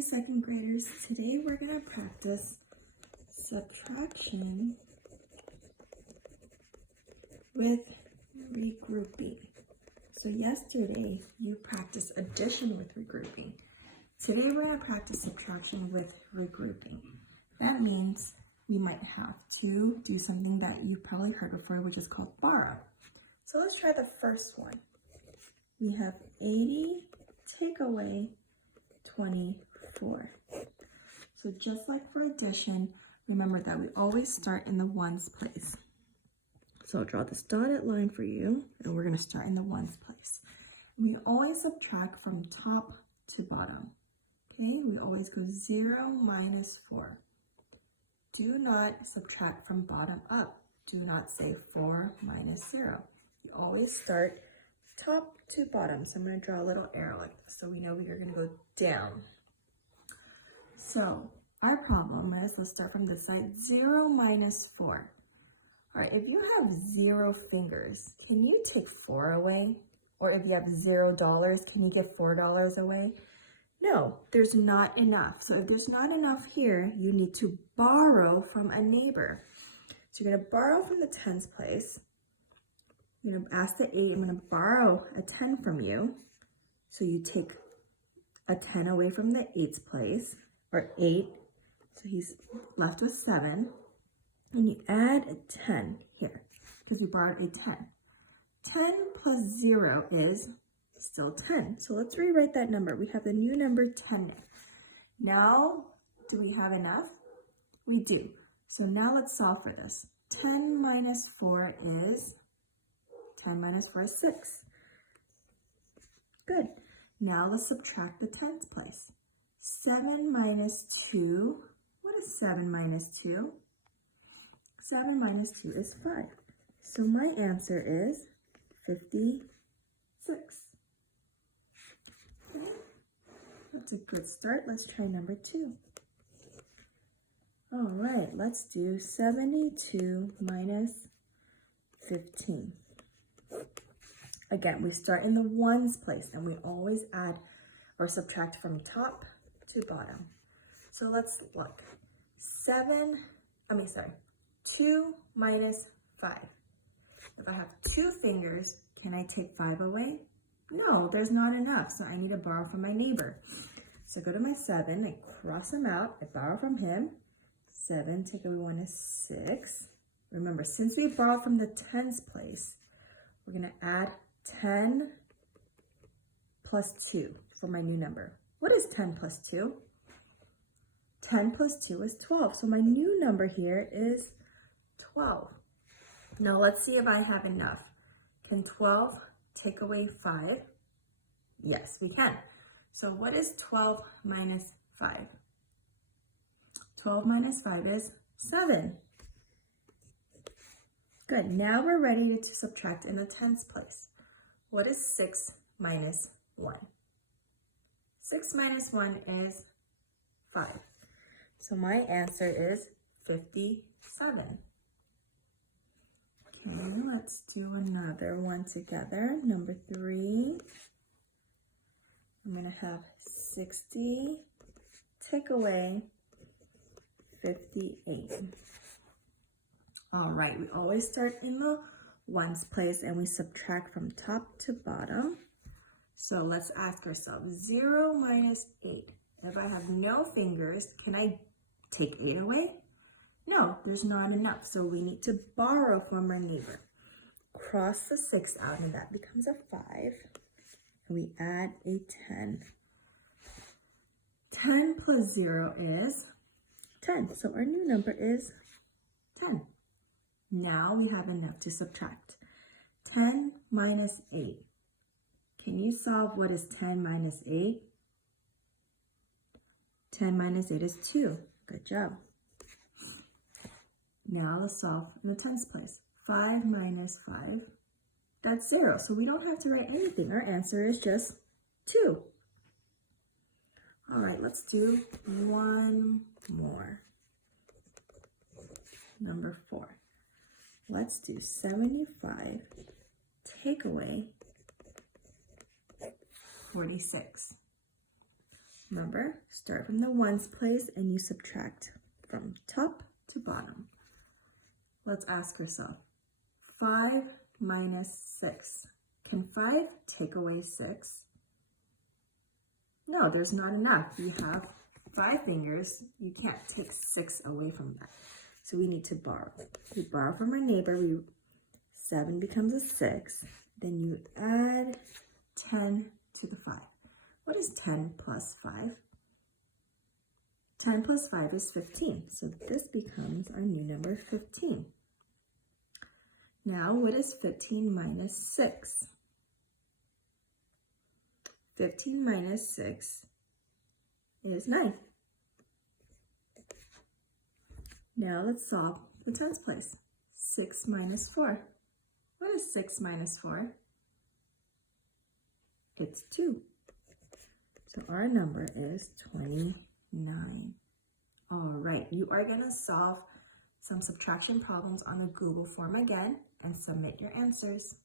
Hey second graders, today we're going to practice subtraction with regrouping. So yesterday you practiced addition with regrouping. Today we're going to practice subtraction with regrouping. That means you might have to do something that you've probably heard before, which is called borrow. So let's try the first one. We have 80 take away 24. So just like for addition, remember that we always start in the ones place. So I'll draw this dotted line for you, and we're going to start in the ones place. We always subtract from top to bottom. Okay, we always go 0 minus 4. Do not subtract from bottom up. Do not say 4 minus 0. You always start top to bottom. So I'm going to draw a little arrow like this so we know we are going to go down. So our problem is, let's start from this side, 0 minus 4. All right, if you have 0 fingers, can you take 4 away? Or if you have $0, can you give $4 away? No, there's not enough. So if there's not enough here, you need to borrow from a neighbor. So you're going to borrow from the tens place. I'm going to ask the 8, I'm going to borrow a 10 from you. So you take a 10 away from the 8's place, or 8. So he's left with 7. And you add a 10 here, because we borrowed a 10. 10 plus 0 is still 10. So let's rewrite that number. We have the new number 10. Now, do we have enough? We do. So now let's solve for this. 10 minus 4 is 10 minus 4 is 6. Good. Now let's subtract the tens place. 7 minus 2. What is 7 minus 2? 7 minus 2 is 5. So my answer is 56. Okay. That's a good start. Let's try number 2. All right, let's do 72 minus 15. Again, we start in the ones place and we always add or subtract from top to bottom. So let's look. 2 minus 5. If I have 2 fingers, can I take 5 away? No, there's not enough, so I need to borrow from my neighbor. So go to my 7, I cross him out, I borrow from him. 7, take away 1 is 6. Remember, since we borrowed from the tens place, we're going to add 10 plus 2 for my new number. What is 10 plus 2? 10 plus 2 is 12. So my new number here is 12. Now let's see if I have enough. Can 12 take away 5? Yes, we can. So what is 12 minus 5? 12 minus 5 is 7. Good, now we're ready to subtract in the tens place. What is 6 minus 1? 6 minus 1 is 5. So my answer is 57. Okay, let's do another one together. Number 3. I'm going to have 60 take away 58. All right, we always start in the ones place and we subtract from top to bottom. So let's ask ourselves, 0 minus 8. If I have no fingers, can I take 8 away? No, there's not enough, so we need to borrow from our neighbor. Cross the 6 out and that becomes a 5. And we add a 10. 10 plus 0 is 10, so our new number is 10. Now we have enough to subtract. 10 minus 8. Can you solve what is 10 minus 8? 10 minus 8 is 2. Good job. Now let's solve in the tens place. 5 minus 5, that's 0. So we don't have to write anything. Our answer is just 2. All right, let's do one more. Number 4. Let's do 75 take away 46. Remember, start from the ones place and you subtract from top to bottom. Let's ask yourself, 5 minus 6. Can 5 take away 6? No, there's not enough. You have 5 fingers. You can't take 6 away from that. So we need to borrow. We borrow from our neighbor. 7 becomes a 6. Then you add 10 to the 5. What is 10 plus 5? 10 plus 5 is 15. So this becomes our new number 15. Now, what is 15 minus 6? 15 minus 6 is 9. Now let's solve the tens place. 6 minus 4. What is 6 minus 4? It's 2. So our number is 29. All right, you are going to solve some subtraction problems on the Google form again and submit your answers.